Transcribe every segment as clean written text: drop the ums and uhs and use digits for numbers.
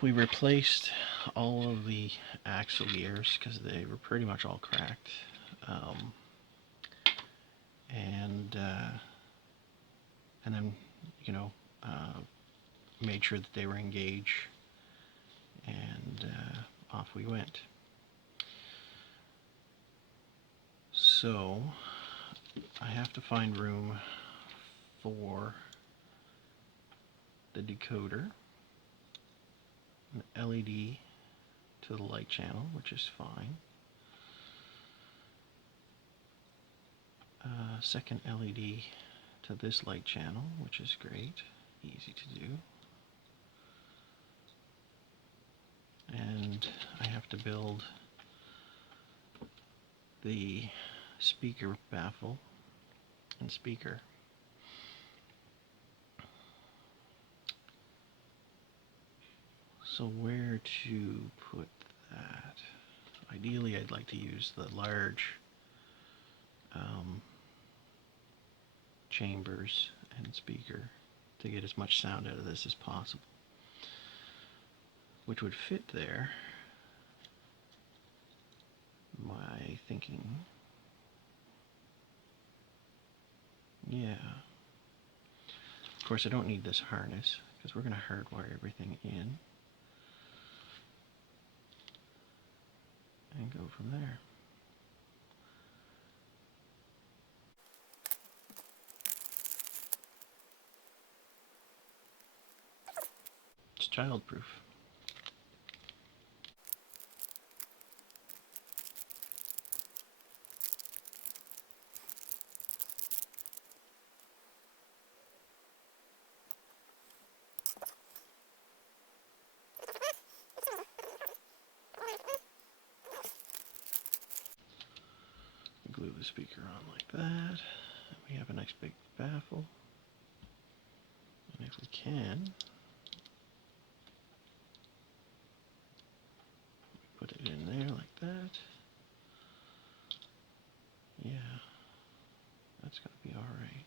We replaced all of the axle gears because they were pretty much all cracked. Um, and then, you know, uh, made sure that they were engaged, and off we went. So I have to find room for the decoder, an LED to the light channel, which is fine. Second LED to this light channel, which is great, easy to do. And I have to build the speaker baffle and speaker. So where to put that? Ideally, I'd like to use the large chambers and speaker to get as much sound out of this as possible, which would fit there. My thinking, yeah. Of course, I don't need this harness because we're going to hardwire everything in and go from there. It's childproof. Glue the speaker on like that. We have a nice big baffle. And if we can, put it in there like that. Yeah, that's going to be all right.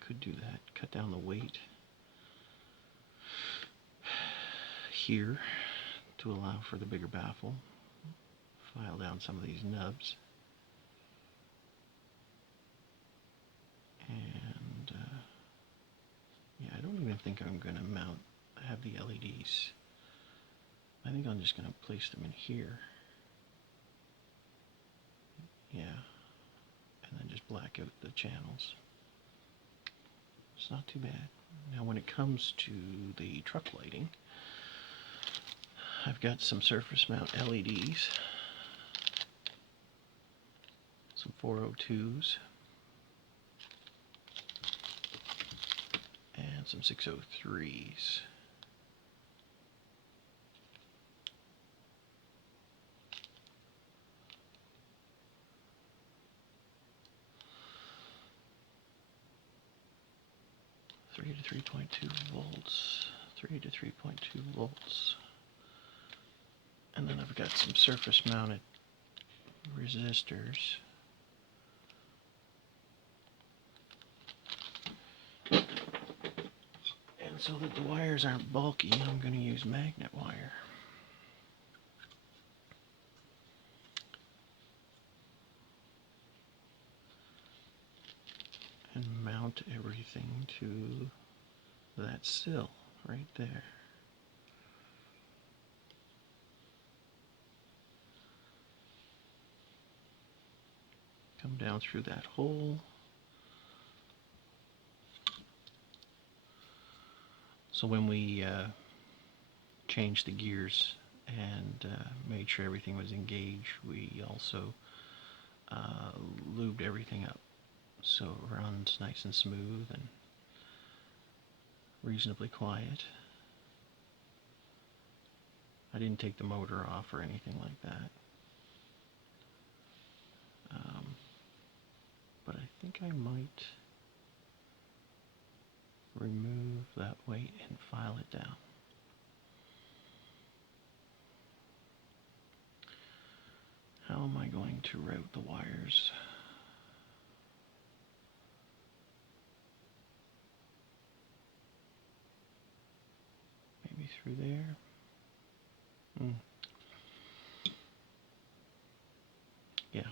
Could do that, cut down the weight here to allow for the bigger baffle. File down some of these nubs. And yeah, I don't even think I'm going to have the LEDs. I think I'm just going to place them in here. Yeah, and then just black out the channels. It's not too bad. Now when it comes to the truck lighting, I've got some surface mount LEDs, some 402s, and some 603s. To 3.2 volts, 3 to 3.2 volts. And then I've got some surface mounted resistors. And so that the wires aren't bulky, I'm going to use magnet wire. And mount everything to that sill right there. Come down through that hole. So when we changed the gears and made sure everything was engaged, we also lubed everything up so it runs nice and smooth and reasonably quiet. I didn't take the motor off or anything like that. But I think I might remove that weight and file it down. How am I going to route the wires? Maybe through there? Yeah.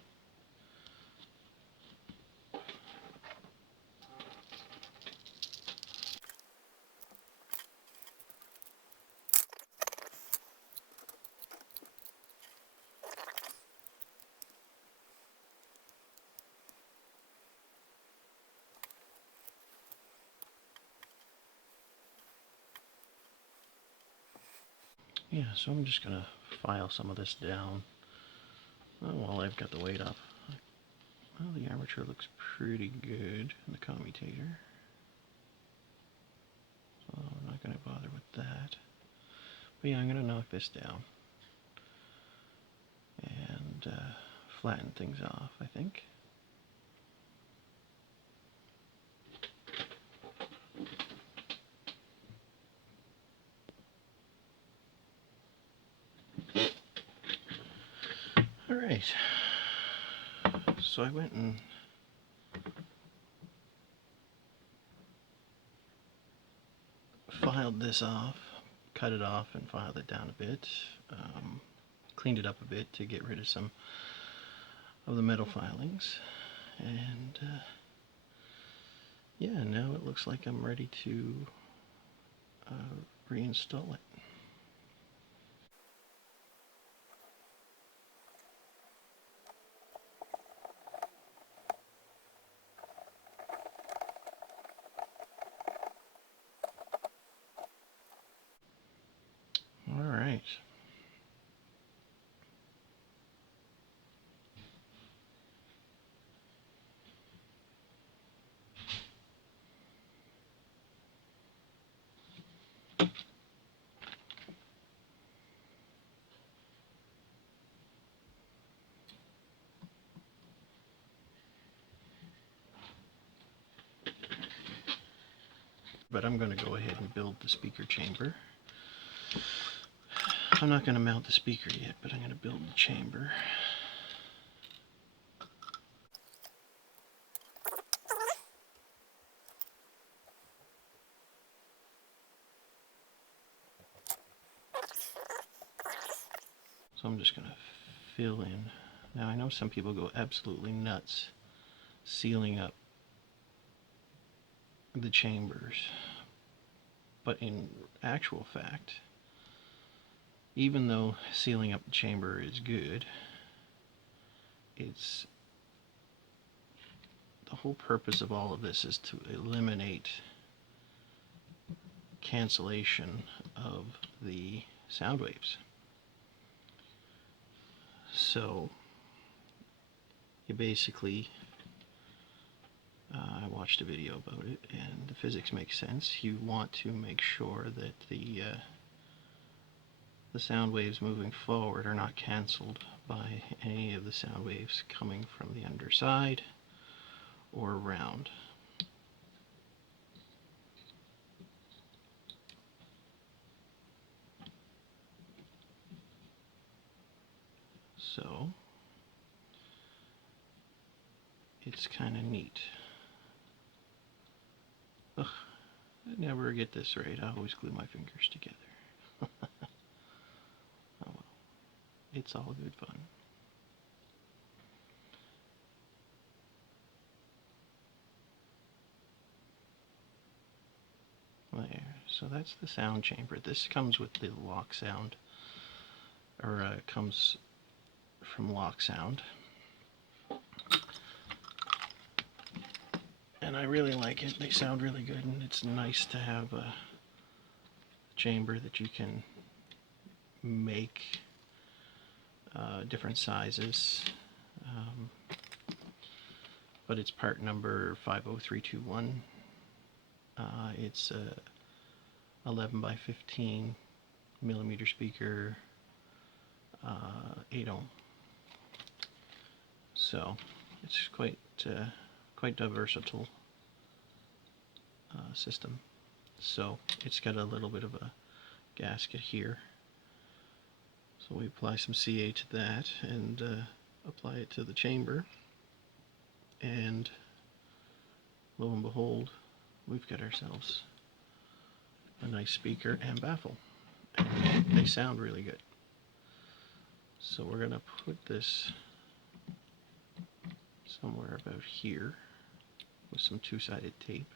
Yeah, so I'm just going to file some of this down while I've got the weight up. Well, the armature looks pretty good in the commutator, so I'm not going to bother with that. But yeah, I'm going to knock this down and flatten things off, I think. Alright, so I went and filed this off, cut it off and filed it down a bit, cleaned it up a bit to get rid of some of the metal filings, and yeah, now it looks like I'm ready to reinstall it. Alright. But I'm going to go ahead and build the speaker chamber. I'm not going to mount the speaker yet, but I'm going to build the chamber. So I'm just going to fill in. Now I know some people go absolutely nuts sealing up the chambers, but in actual fact, even though sealing up the chamber is good, it's the whole purpose of all of this is to eliminate cancellation of the sound waves. So you basically, I watched a video about it and the physics makes sense. You want to make sure that the sound waves moving forward are not cancelled by any of the sound waves coming from the underside or around. So it's kind of neat. Ugh, I never get this right. I always glue my fingers together. Oh well, it's all good fun. There, so that's the sound chamber. This comes with the lock sound, or comes from lock sound. And I really like it. They sound really good, and it's nice to have a chamber that you can make different sizes. But it's part number 50321. It's a 11 by 15 millimeter speaker, 8 ohm. So it's quite a versatile system. So it's got a little bit of a gasket here. So we apply some CA to that and apply it to the chamber, and lo and behold, we've got ourselves a nice speaker and baffle. And they sound really good. So we're going to put this somewhere about here with some two-sided tape.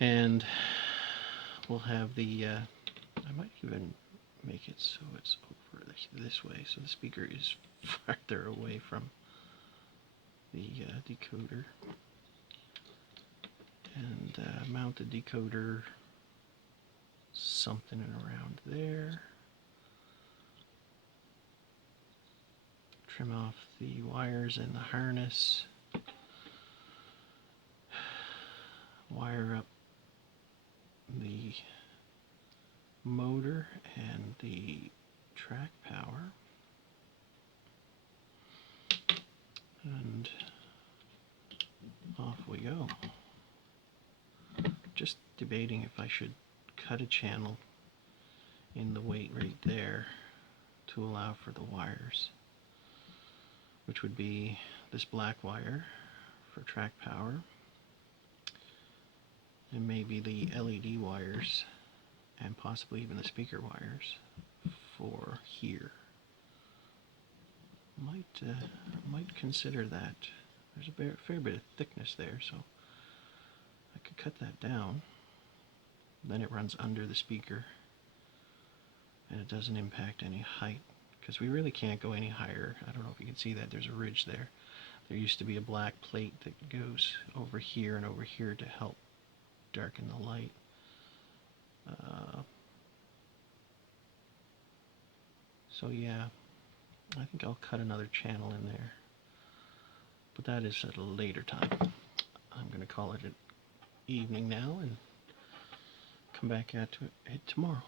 And we'll have the, I might even make it so it's over this way, so the speaker is farther away from the decoder. And mount the decoder something around there. Trim off the wires in the harness. Wire up the motor and the track power. And off we go. Just debating if I should cut a channel in the weight right there to allow for the wires, which would be this black wire for track power, and maybe the LED wires, and possibly even the speaker wires for here. Might consider that. There's a fair bit of thickness there, so I could cut that down. Then it runs under the speaker, and it doesn't impact any height, because we really can't go any higher. I don't know if you can see that. There's a ridge there. There used to be a black plate that goes over here and over here to help darken the light. So yeah, I think I'll cut another channel in there, but that is at a later time. I'm going to call it an evening now and come back at it tomorrow.